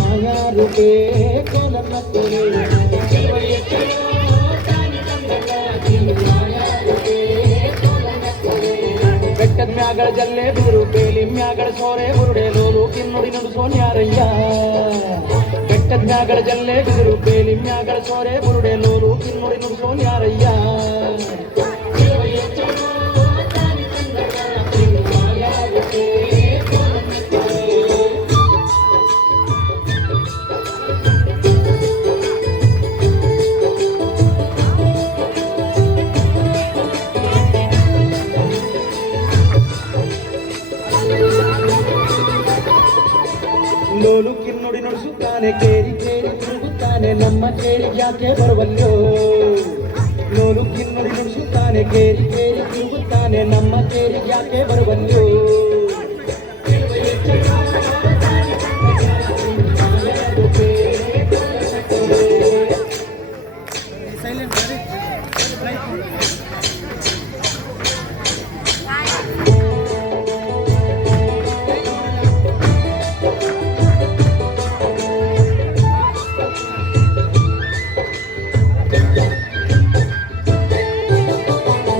ಮಾಯಾರುಗೆ ಕೋಲನ್ನ ಕೊರೆ ಬೆಟ್ಟದ ಮ್ಯಾಗಳ ಜಲ್ಲೆ ಬಿರು ಬೇಲಿ ಮ್ಯಾಗಳ ಸೋರೆ ಬುರುಡೆ ಲೋಲು ಕಿನ್ನುಡಿ ನುಡಿಸೋನ್ ಯಾರಯ್ಯ ಬೆಟ್ಟದ ಮ್ಯಾಗಳ ಜಲ್ಲೆ ಬಿರು ಬೇಲಿ ಮ್ಯಾಗಳ ಸೋರೆ ಬುರುಡೆ ಲೋಲು ಕಿನ್ನುಡಿ ನುಡಿಸೋನ್ ಯಾರಯ್ಯ ಲೋಲು ಕಿನ್ನುಡಿ ನುಡಿಸುತ್ತಾನೆ ಕೇರಿ ಕೇರಿ ತಿರುಗುತ್ತಾನೆ ನಮ್ಮ ಕೇಳಿ ಯಾಕೆ ಬರುವಲ್ಲೋ ಲೋಲು ಕಿನ್ನುಡಿ ನುಡಿಸುತ್ತಾನೆ ಕೇರಿ ಕೇರಿ ತಿರುಗುತ್ತಾನೆ ನಮ್ಮ ಕೇಳಿ ಯಾಕೆ ಬರುವಲ್ಲೋ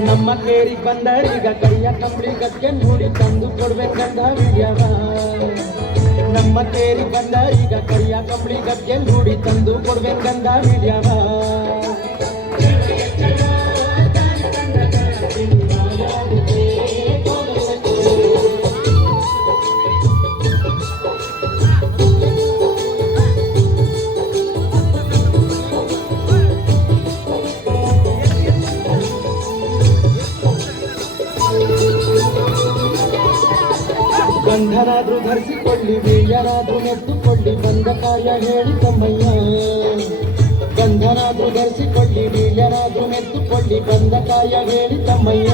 ನಮ್ಮ ಕೇರಿಗೆ ಬಂದರೀಗ ಕೈಯ ಕಂಬಳಿ ಗದ್ಗೆ ನೋಡಿ ತಂದು ಕೊಡ್ಬೇಕಂದ ವಿಡ್ಯವ ನಮ್ಮ ಕೇರಿಗೆ ಬಂದರೀಗ ಕೈಯ ಕಂಬಳಿ ಗದ್ಗೆ ನೋಡಿ ತಂದು ಕೊಡ್ಬೇಕಂದ ವಿಡ್ಯವ ಗಂಧನಾದ್ರೂ ಧರಿಸಿಕೊಳ್ಳಿ ವೀರ್ಯನಾದ್ರೂ ನೆಟ್ಟುಕೊಳ್ಳಿ ಬಂದ ಕಾರ್ಯ ಹೇಳಿ ತಮ್ಮಯ್ಯ ಗಂಧನಾದ್ರೂ ಧರಿಸಿಕೊಳ್ಳಿ ವೀರ್ಯನಾದ್ರೂ ನೆಟ್ಟುಕೊಳ್ಳಿ ಬಂದ ಕಾರ್ಯ ಹೇಳಿ ತಮ್ಮಯ್ಯ